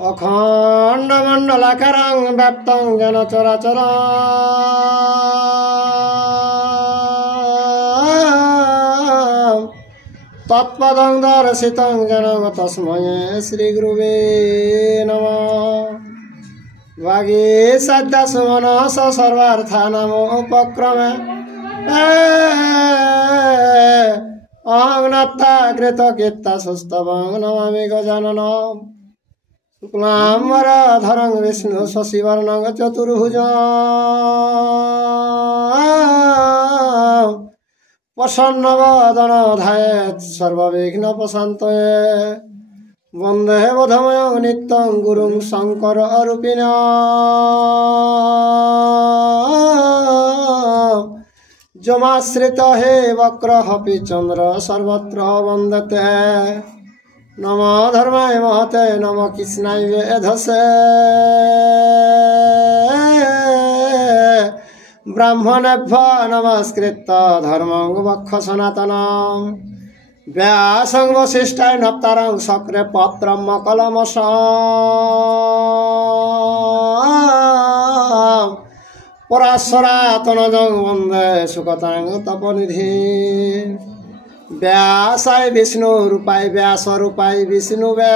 अखंड मंडलाकारं व्याप्तं येन चराचरं तत्पदं दर्शितं येन तस्मै श्रीगुरुवे नमः। वागीसद्यसु मनस सर्वार्थानामुपक्रमे अहं नत्था कृतकीर्तसुस्तवं नमामि गजाननं शुक्लाम्बरधरं विष्णु शशिवर्णं चतुर्भुजं प्रसन्नवदनं ध्यायेत् सर्वविघ्नोपशान्तये। वंदे बोधमयं नित्यं गुरुं शंकररूपिणं जमाश्रित हे वक्रहपि चंद्र सर्वत्र वंदते। नमो धर्माय महते नमो कृष्णाय वेधसे ब्राह्मणेभ्यो नमस्कृत्य धर्मं वक्ष सनातनं व्यासं वसिष्ठाय नप्तारं शक्रे पत्रं मकलमसं पराशरातनजं वन्दे सुकतां तपनिधिं। व्यासाय विष्णुरूपाय व्यासरूपाय विष्णुवे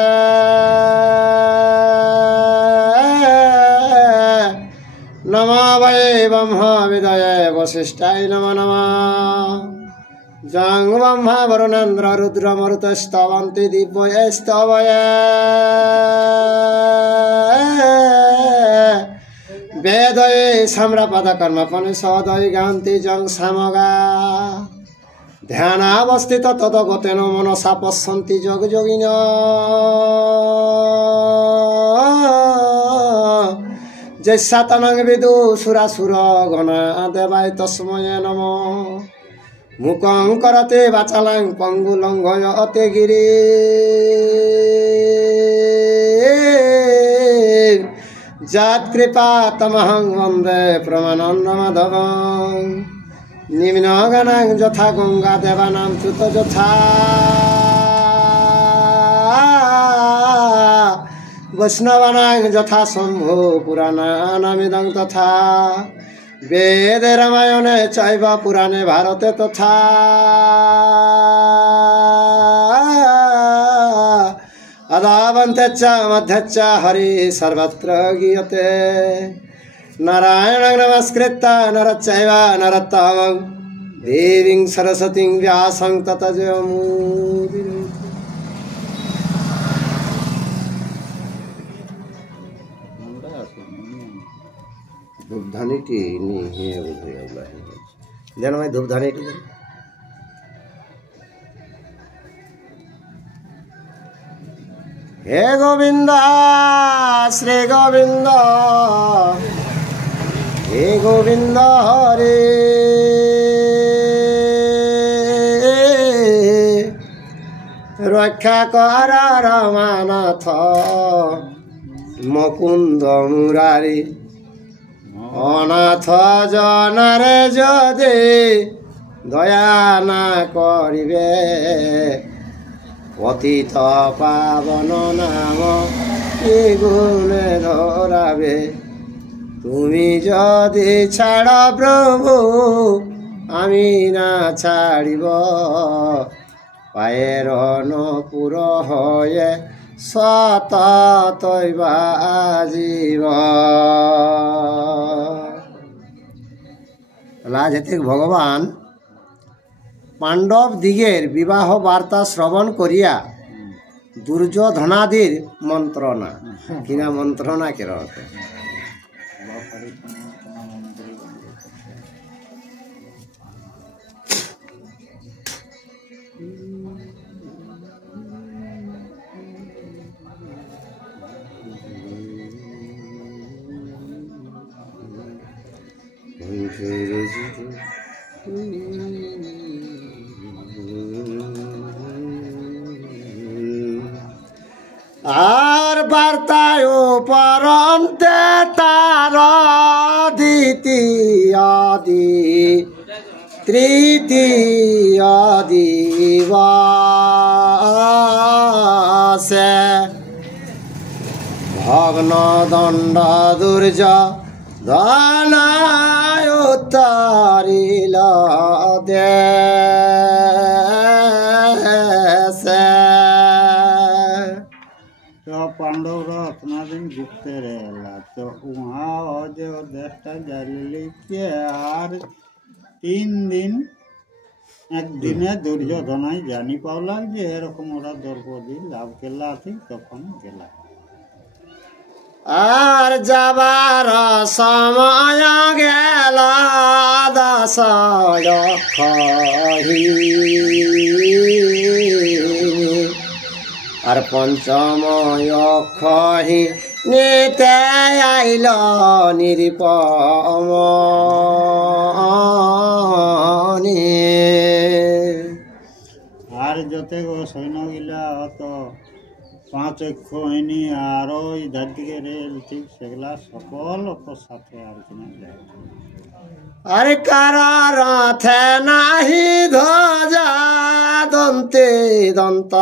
नमो वै ब्रह्मविदये वसिष्ठाय नमो नमः। जं ब्रह्मा वरुणेन्द्र रुद्रमरुतस्तवन्ति दिव्यैस्तवये वेदये सम्रापदकर्मपनिषदये गान्ति जं सामगा ध्यानावस्थित तद्गतेन मनसा पश्यन्ति योगयोगिनः। जैसातनं विदुसुरासुरगणा देवाय तस्मै नमः। मुखं करते वाचालं पंगुलंघयते गिरिं यत्कृपातमहं वन्दे परमानन्दमाधवं। निम्नगणं यथा गङ्गादेवानां च्युत यथा वैष्णवानां यथा शम्भो पुराणानामिदं तथा वेदे रामायणे चैव पुराणे भारते तथा अदावन्ते च मध्ये च हरिः सर्वत्र गीयते। नारायणं नमस्कृत्य नरं चैव नरोत्तमं देवीं सरस्वतीं व्यासं ततो जयमुदीरये। धूपधानी नहीं है देना मैं धूपधानी हे गोविंद श्री गोविंद हे गोविंद हरे रक्षा कर रमानाथ मुकुंद मुरारी अनाथ जनारे जदे दया ना करिबे पतित पावन नाम कि गुणे धराबे। तुमी जदि छाड़ प्रभु आमी ना छाड़िब पाएर नपुर हये सततैव आजीवन। जेते भगवान पांडव दिगेर विवाह वार्ता श्रवण करिया दुर्योधनादिर मंत्रणा किना मंत्रणा के रहते আর বার্তায় পরন্তে তার দ্বিতীয় তৃতীয় দিবসে ভগ্ন দণ্ড দুর্য ধনায় উত্তরিল দেশে। तो पांडव उतना दिन गुप्ते रहेला तो वहाँ जो देशटा जाली के आर 3 दिन एक दिने दुर्योधनाई जानी पावला जे एरकम ओरा द्रौपदी लाभ केला थी तखन गेला আর যাবার সময় গেল দশয় খহি আর পঞ্চময় খহি নিতে আইল নিরুপমনি। আর যতে গো সৈন্য গিলা হতো 5 অক্ষহীনী আরো ইধার দিকে রেল ঠিক সেগুলা সকল অপর সাথে আর কিনা যায়। আরে কারা রথে নাহি ধ্বজা দন্তে দন্ত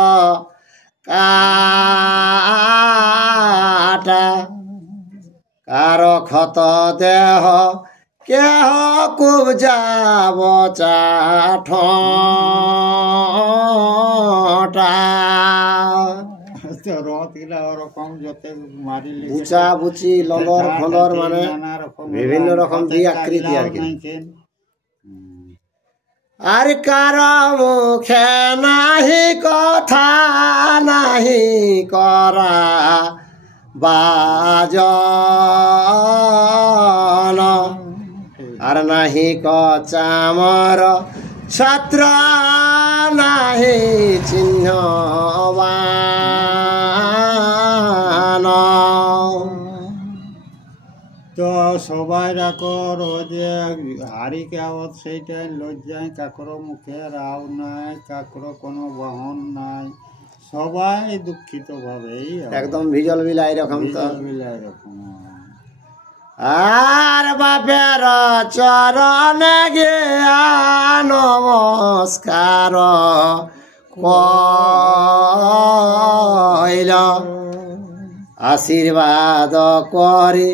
কাটা কারো ক্ষত দেহ কেহ কুবজা বচা ঠটা তো রথ গিলা ওরকম যতে মারিলে বুচা বুচি ললর ফলর মানে বিভিন্ন রকম দিয়ে আকৃতি আর কি। আর কার মুখে নাহি কথা নাহি করা বাজন আর নাহি কচামর ছাত্র নাহি চিহ্নবান। তো সবাই রাকর যে হারিকে আওয়াজ সেইটাই লজ্জায় কাকর মুখে রাও নাই কাকর কোনো বাহন নাই সবাই দুঃখিত ভাবেই একদম ভিজল বিলাই রকম তো বিলাই রকম। আর বাপের চরণে গিয়া নমস্কার কইল আশীর্বাদ করে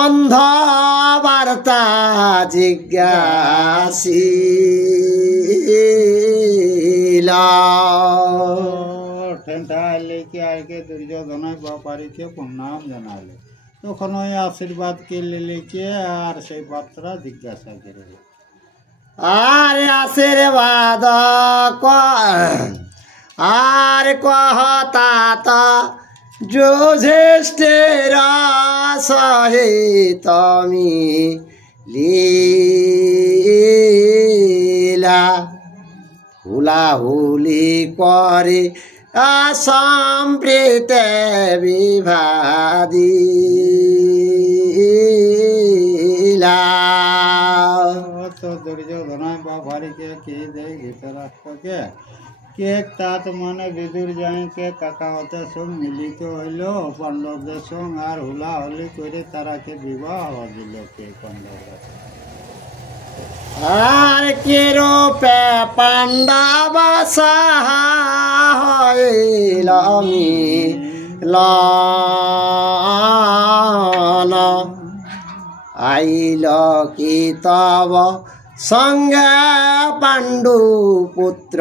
অন্ধ বার্তা জিজ্ঞাসিল। ঠেনটা লেকে আগে দুর্যোধনায় বাপারিকে প্রণাম জানালে তখন ওই আশীর্বাদ কে লেকে আর সেই পাত্রা জিজ্ঞাসা করে আর আশীর্বাদ আর কহতা তো যুধিষ্ঠির সহিত মিলিলা হুলাহুলি করে সম্প্রীতে বিভাদিলা। তো দুর্যোধনায় বাপারিকে কে দেয় ধৃতরাষ্ট্রকে কে তাত মানে বিদুর যাইকে কাকা হতে সঙ্গ মিলিত হইল পাণ্ডবদের সঙ্গ আর হুলাহুলি করে তারাকে বিবাহ দিল কে পাণ্ডবরা। আর কি রূপে পাণ্ডব হইল মিলন আইল কি তব সঙ্গে পাণ্ডু পুত্র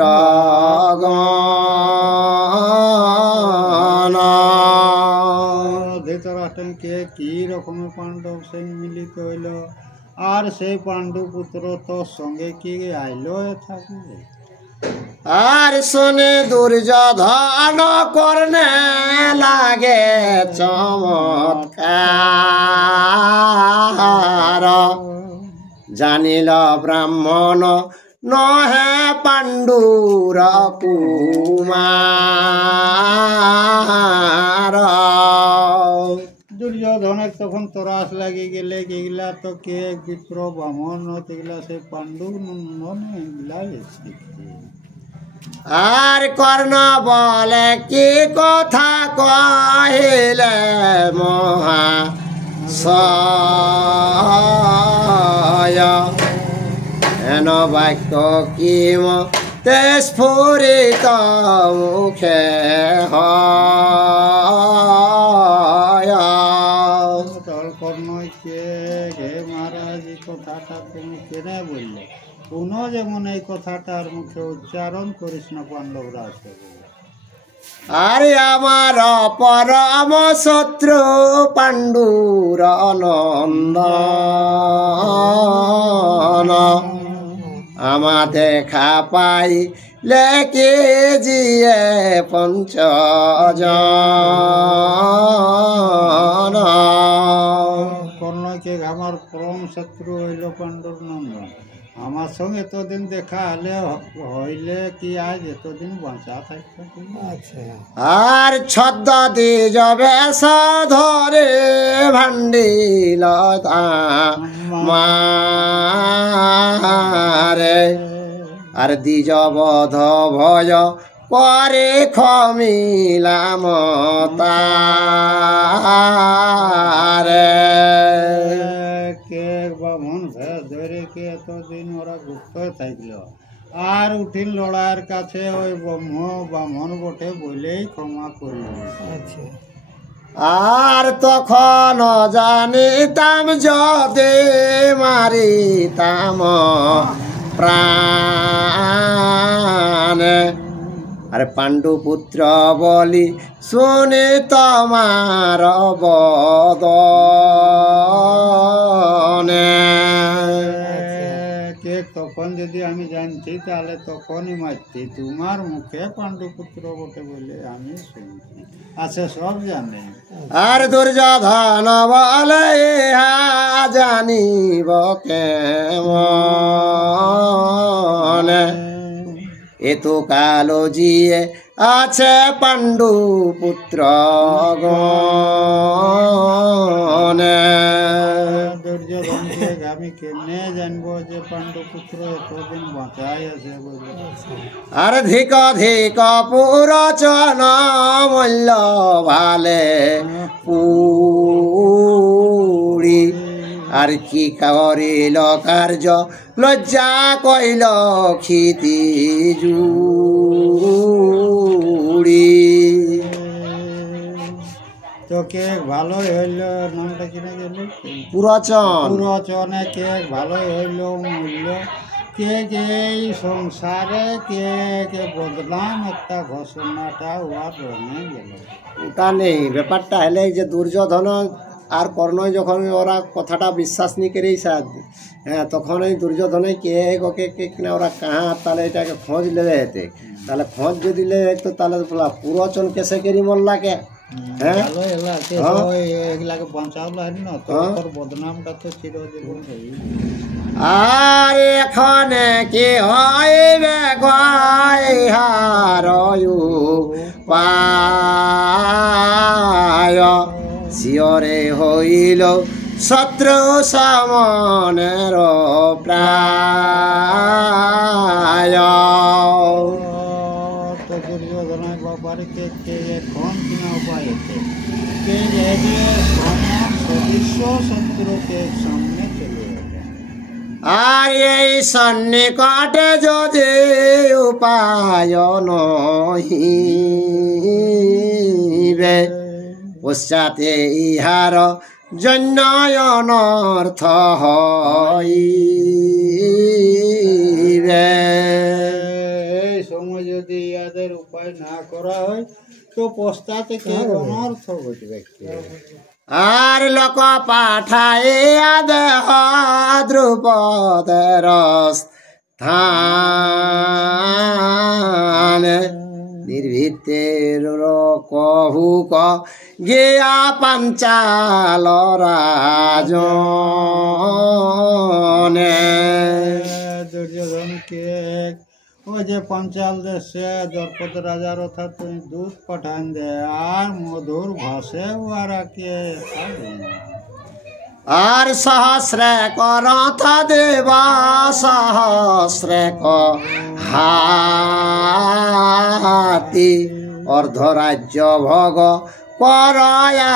গণ। ধৃতরাষ্ট্রকে কি রকমের পাণ্ডব সঙ্গে মিলিত হইল আর সেই পাণ্ডু পুত্র তোর সঙ্গে কি আইল থাকবে। আর শুনে দুর্যোধন করনে লাগে চমৎকার জানিল ব্রাহ্মণ নহে পাণ্ডুর কুমার। দুর্যোধনের তখন তরাস লাগি গেলে এগুলা তো কে বিপ্র ব্রাহ্মণ এগুলা সে পাণ্ডু এগুলা আর কর্ণ বলে কি কথা কহিলে মহা হেন বাক্য কিম তে স্ফুরিত মুখে হয়। কর্ণই কে হে মহারাজ এই কথাটা তুমি কেনে বললে? পুনঃ যেমন এই কথাটার মুখে উচ্চারণ করিস না পাণ্ডবরা আসে বলে। আরে আমার পরম শত্রু পাণ্ডুর নন্দন আমা দেখা পাই লেকে জিয়ে পঞ্চজন। কর্ণকে আমার পরম শত্রু হইল পাণ্ডুর নন্দন, আমার সঙ্গে এতদিন দেখা হইলে কি আজ এতদিন বাঁচা থাকতো? আর ছদ্ম দ্বিজ বেশ ধরে ভান্ডিল মারে আর দ্বিজ বধ ভয় পরে ক্ষমিলাম তারে। কে বামন ভেদ ধরে কে এতদিন ওরা গুপ্ত থাকল, আর উঠিল লড়াইয়ের কাছে ওই বামন বটে বলেই ক্ষমা করল। আর তখন জানিতাম যদি মারিতাম প্রাণে আরে পাণ্ডু পুত্র বলি শুনি তোমার বদনে। কে তখন যদি আমি জানছি তাহলে তখনই মারছি, তোমার মুখে পাণ্ডুপুত্র বটে বলে আমি শুনছি। আচ্ছা, সব জানে। আর দুর্যোধন বলে ইহা জানিব কেমনে এতো কালো জিয়ে আছে পাণ্ডু পুত্র গণে। দুর্যোধনকে আমি কেমনে জানবো যে পাণ্ডুপুত্র এতদিন বাঁচাই আছে বলে? আর ধিক ধিক পুরচন মূল্য ভালে পুড়ি আর কি করিল কার্য লজ্জা কইল ক্ষিতি জুড়ি। তো কে ভালোই হইল, নামটা কিনে গেল পুরচন। পুরচনে কে ভালোই হইল মূল্য, কে কে এই সংসারে কে কে বদলাম একটা ঘোষণাটা উহার রঙে গেল। ওটা নেই, ব্যাপারটা হলে যে দুর্যোধন আর কর্ণ যখন ওরা কথাটা বিশ্বাস নি করে হ্যাঁ তখন এই দুর্যোধনে কে ওকে কে কিনা ওরা কাহা তাহলে এটাকে খোঁজ লেবে হেতে, তাহলে খোঁজ যদি লেবে তো তাহলে বলা পুরচন কেসে কেরি মল্লাকে হ্যাঁ এগুলাকে বাঁচাওলা না তো ওর বদনামটা তো চিরজীবন হই। আর এখানে কি হইবে হার পায় শিয়রে হইল শত্রু সমনের প্রায়। তো দুর্যোধনের ব্যাপারে কে এখন কিনা উপায় কে সদৃশ্য শত্রুকে সামনে চলে যাবে। আর এই সন্নিকটে যদি উপায় নহিবে পশ্চাতে ইহার জন্যয়নর্থ হইবে। এই সময় যদি ইয়াদের উপায় না করা হয় তো পশ্চাতে কে অনর্থ ঘটবে। আর লোক পাঠাইয়া দেহ দ্রুপদের স্থান নির্ভীতের কহুক গিয়া পাঞ্চাল রাজনে। দুর্যোধনকে ওই যে পাঞ্চাল দেশে দ্রৌপদ রাজার অর্থাৎ তুমি দুধ পাঠান দে আর মধুর ভাষে ওরা কে আর সহস্রে করথ দেব সহস্রে হাতি অর্ধরাজ্য ভোগ কর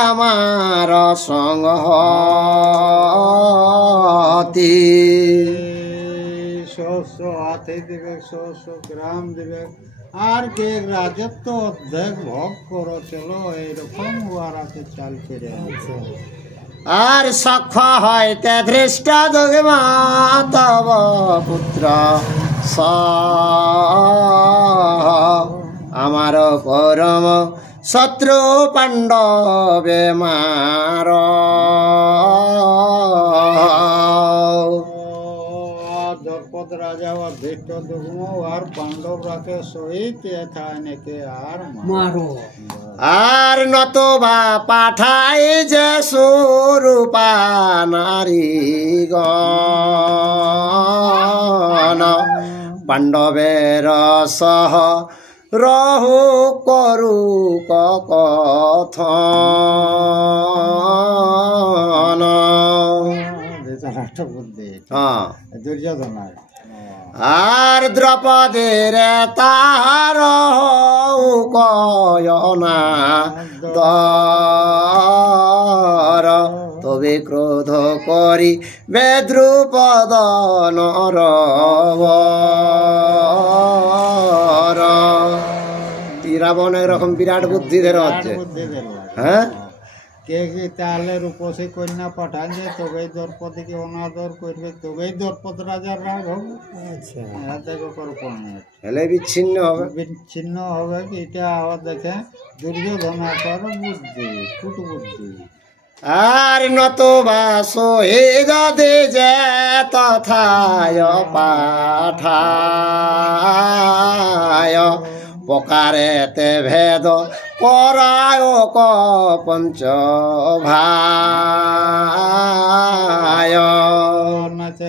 আমার সংহতি। সহস্র হাতে দিবে, সহস্র গ্রাম দিবে, আর কে রাজত্ব অর্ধেক ভোগ করো চলো, এইরকম ওরাকে চাল করে আছে। আর সখ হইতে ধৃষ্ট দগ্মা তব পুত্র স আমার পরম শত্রু পাণ্ডবে মার। দ্রৌপদ রাজা ও ধৃষ্ট দুগ্ম আর পাণ্ডবরাকে সহিত এখানে আর মারো। আর নতবা পাঠাই যে সুরূপা নারীগণ পাণ্ডবের সহ রহু করু কথন। হ্যাঁ, দুর্যোধনার আর দ্রৌপদীর তাহার কয়না দর তবে ক্রোধ করি দ্রুপদ নরবর। রাবণ এরকম বিরাট বুদ্ধিদের হচ্ছে। হ্যাঁ, কে কি তাহলে রূপসী কন্যা পাঠান যে তবেই দ্রৌপদীকে অনাদর করবে, তবেই দ্রৌপদ রাজার রাগ হবে। আচ্ছা, দেখো পয়েন্ট হেলে বিচ্ছিন্ন হবে, বিচ্ছিন্ন হবে। এটা আবার দেখে দুর্যোধনাকর বুদ্ধি, কুটবুদ্ধি। আর নতবা শহীদ দে যে তথায় পাঠায় পকারেতে ভেদ করায় পঞ্চ ভাই।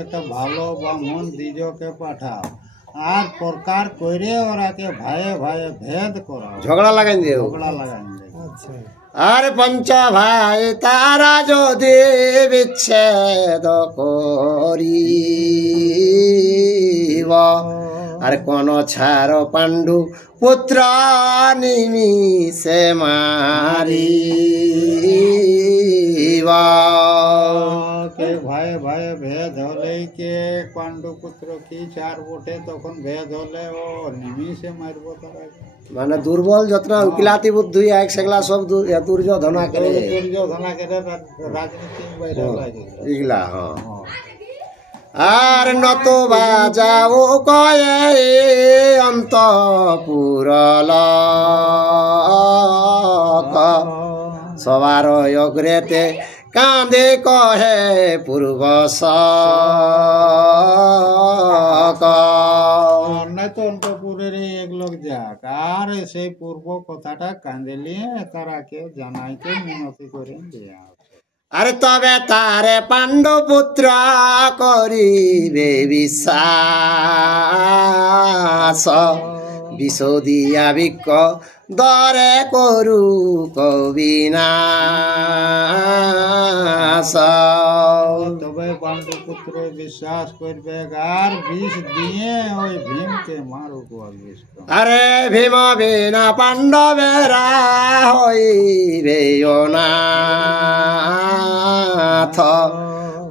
একটা ভালো ব্রাহ্মণ দ্বিজকে পাঠাও আর প্রকার করে ওরাকে ভাইয়ে ভাইয়ে ভেদ করাও, ঝগড়া লাগাই দিয়ে, ঝগড়া লাগাই দিয়ে। আচ্ছা, আর পঞ্চ ভাই তারা যদি বিচ্ছেদ করিব আর কোন ছাড় পাণ্ডু পুত্র নিমিষে মারিব। কে ভাই ভাই ভেদ হলে কে পাণ্ডু পুত্র কি চার বটে, তখন ভেদ হলে ও নিমিষে মারব তারা। মানে দুর্বল যত্ন উকিলাতি বুদ্ধি এক সেগুলা সব দুর্যোধনা করে, দুর্যোধনা করে রাজনীতি বাইরে লাগে এগুলা। হ্যাঁ, আর নতবা যাও কয়ে অন্তপুরল সবার অগ্রেতে কাঁদে কহে পূর্ব নাই তো অন্তপুরের এক লোক যাক আর সেই পূর্ব কথাটা কাঁদে নিয়ে তারাকে জানাইতে মিনতি করে দেয়া। আরে তবে তারে পাণ্ডব পুত্র করিবে বিশ্বাস বিশোদিয়া বিক্ষ দরে করু কবিনাশ। তবে পাণ্ডব পুত্র বিশ্বাস করবে আর বিষ দিয়ে ওই ভীমকে মারুক। আরে ভীম বিনা পাণ্ডবেরা হইবে অনাথ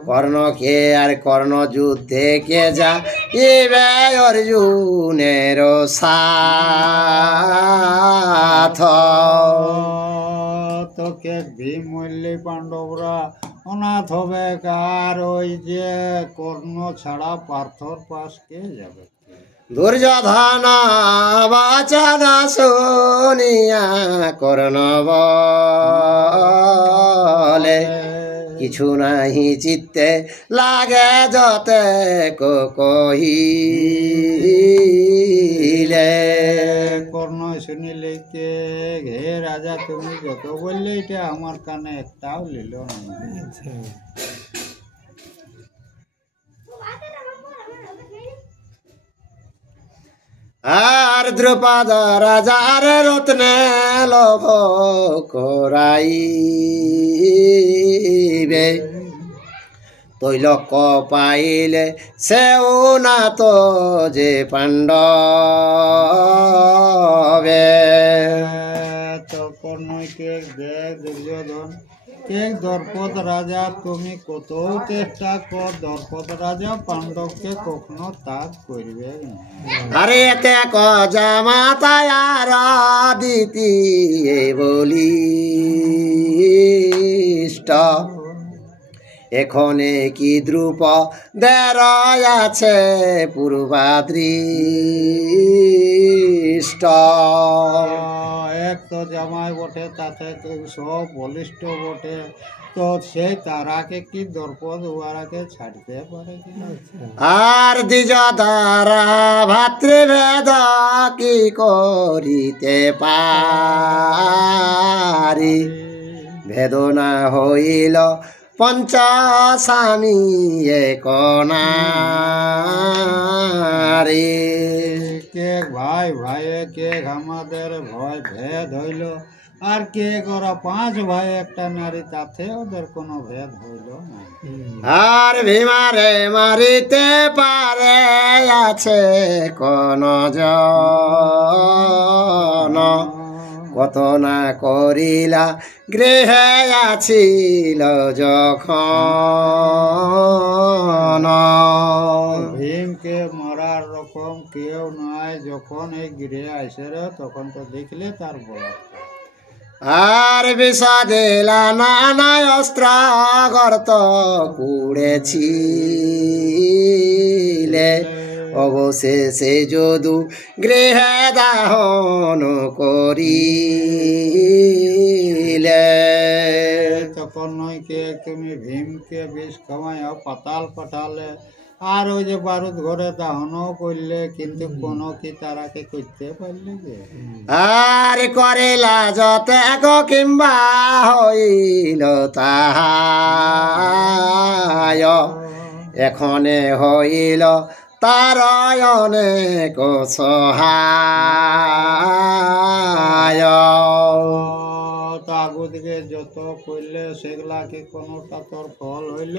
কর্ণকে আর কর্ণ যুদ্ধে কে যা ইবে অর্জুনের সাথ। তোকে ভীম মরলে পাণ্ডবরা অনাথ হবে, আর ওই যে কর্ণ ছাড়া পার্থর পাশ কে যাবে? দুর্যোধন বাচন শুনিয়া কর্ণ বলে কিছু নাহি চিত্তে লাগে যতে কহিলে। কর্ণ শুনিলে কে হে রাজা তুমি যত বললে এটা আমার কানে একটাও লিল না। আর দ্রৌপদ রাজার রত্নে লোভ করাইবে তৈলক পাইলে সেও না তো যে পাণ্ডবে। তো কর্ণকে দেখ দুর্যোধন কে দ্রৌপদ রাজা তুমি কত চেষ্টা কর, দ্রৌপদ রাজা পাণ্ডবকে কখনো ত্যাগ করবে না। আরে এতে জামাতায় আর দিতি বলিষ্ঠ, এখনে কি দ্রুপদের আছে পূর্বাদৃষ্ট। এক তো জামাই বটে, তাতে সব বলিষ্ঠ বটে, তো সেই তারাকে কি দ্রৌপদ উহারাকে ছাড়তে পারে কিনা? আর দ্বিজ দ্বারা ভাতৃভেদ কি করিতে পারি, বেদনা হইল পঞ্চ স্বামী এক নারী। কে ভাই ভাইয়ে কে আমাদের ভয় ভেদ হইল, আর কে করা 5 ভাই একটা নারী, তাতে ওদের কোনো ভেদ হইল না। আর ভীমারে মারিতে পারে আছে কোন জন, কত না করিলা গৃহে আছিল যখন। ভীমকে মারার রকম কেউ নাই, যখন এই গৃহে আইসে রে তখন তো দেখলে তার বলা। আর বিষ দিলা নানা অস্ত্র গর্ত কুড়েছিলে, অবশেষে যদু গৃহে দাহন করিলে। তখন নয় কে তুমি ভীমকে বিষ খাওয়াই পাতাল পাঠালে, আর ওই যে বারুদ ঘরে দাহনও করলে, কিন্তু কোনো কি তারাকে করতে পারলে যে? আর করিলা যতে কিংবা হইল তাহায়, এখনে হইল তার অনেক সহায়। তাগুদিকে যত করলে সেগুলাকে কোনোটা তোর ফল হইল,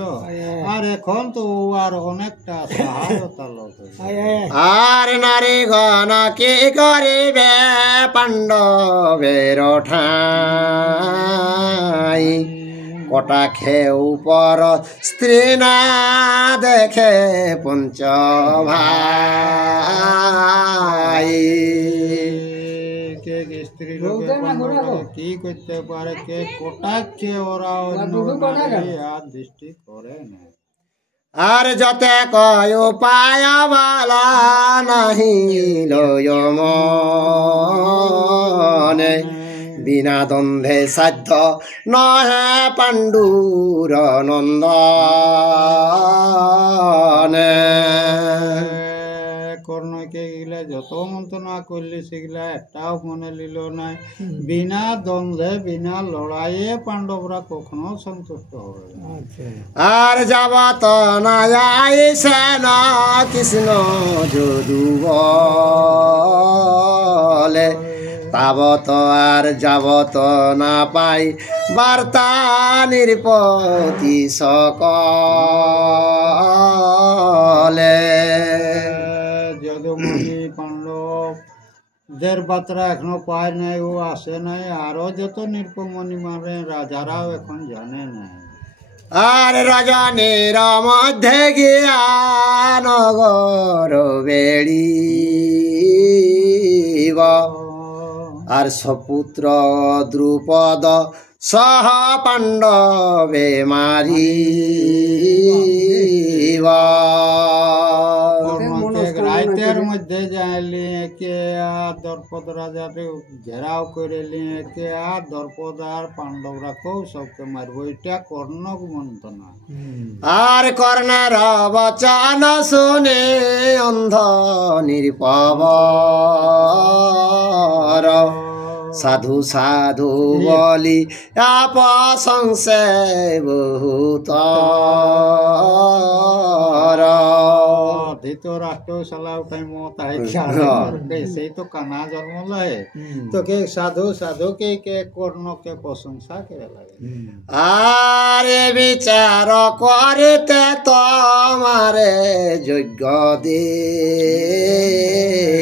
আর এখন তো আর অনেকটা সহায়তা লোক। আর নারী গণ কি করিবে পাণ্ডবের ঠাই, কটাক্ষে উপর স্ত্রী না দেখে পঞ্চ ভাই। কে স্ত্রী লোকে কি করতে পারে, কে কটাক্ষে ওরা অন্য নারী আর দৃষ্টি করে না। আর যতে কয় উপায় বলা নাহি লয় মনে, বিনা দ্বন্দ্বে সাধ্য নহে পাণ্ডুর নন্দনে। কর্ণকে এগুলা যত মন্ত্রণা করলি সেগুলা একটাও মনে নিল নাই। বিনা দ্বন্দ্বে বিনা লড়াইয়ে পাণ্ডবরা কখনো সন্তুষ্ট হবে না। আর যাবত না আইসে না কৃষ্ণ যদু বলে, তাবত আর যাবত না পাই বার্তা নিরপতি সকলে। যদুমণি পাণ্ডব দের বার্তা এখনো পায় নাই, ও আসে নাই, আরো যত নিরপমণি মানে রাজারাও এখন জানে নাই। আর রজনীর মধ্যে গিয়া নগর বেড়িব, আর সপুত্র দ্রুপদ সহ পাণ্ডবে মারিব। রাইতের মধ্যে যাইলি কে আর দ্রৌপদ রাজাকে ঘেরাও করে নিয়ে কে আর দ্রৌপদ আর পাণ্ডবরা কেউ সবকে মারব, এটা কর্ণক মন্ত্রণা। আর কর্ণের বচন শুনে অন্ধ নিরপবর, সাধু সাধু বলি আপসংসে বহুত। ধৃতরাষ্ট্র শালা উঠাই মতাই সেই তো কানা জন্ম লয়, তো কে সাধু সাধু কে কর্ণকে প্রশংসা করে লাগে। আর বিচার করতে তোমারে যোগ্য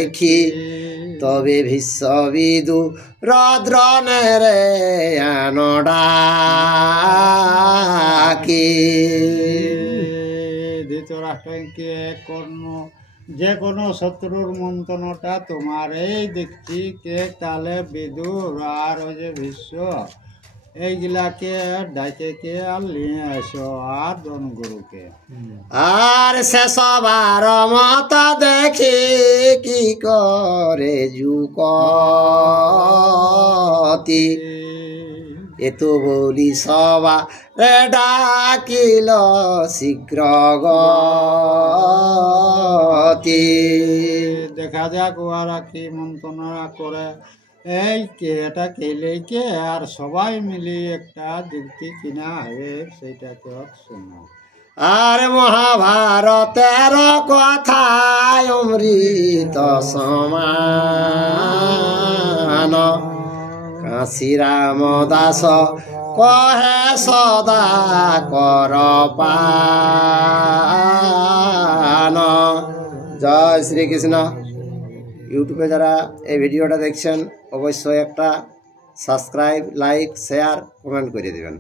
দেখি, তবে ভীষ্মবিদু রদ্রনেরে আনডাকি ধৃতরাষ্ট্রকে কর্ণ যে কোনো শত্রুর মন্ত্রণটা তোমার এই দেখছি কে তাহলে বিদুর আর ওই যে ভীষ্ম এইগুলাকে ডাকে কে আর নিয়ে আসো আর ধনগুরুকে আর শেষবার মত দেখি কি করে যুকতি এত বলি সবা রে ডাকিল শীঘ্র গতি দেখা যাক ওরা কি মন্ত্রণা করে এই কে এটা কেলে কে আর সবাই মিলে একটা যুক্তি কিনা হবে সেইটাকে শোনো আর মহাভারতের কথায় অমৃত সমান কাশী রাম দাস কহে সদা কর পান। জয় শ্রীকৃষ্ণ। ইউটিউবে যারা এই ভিডিওটা দেখছেন অবশ্যই একটা সাবস্ক্রাইব, লাইক, শেয়ার, কমেন্ট করে দেবেন।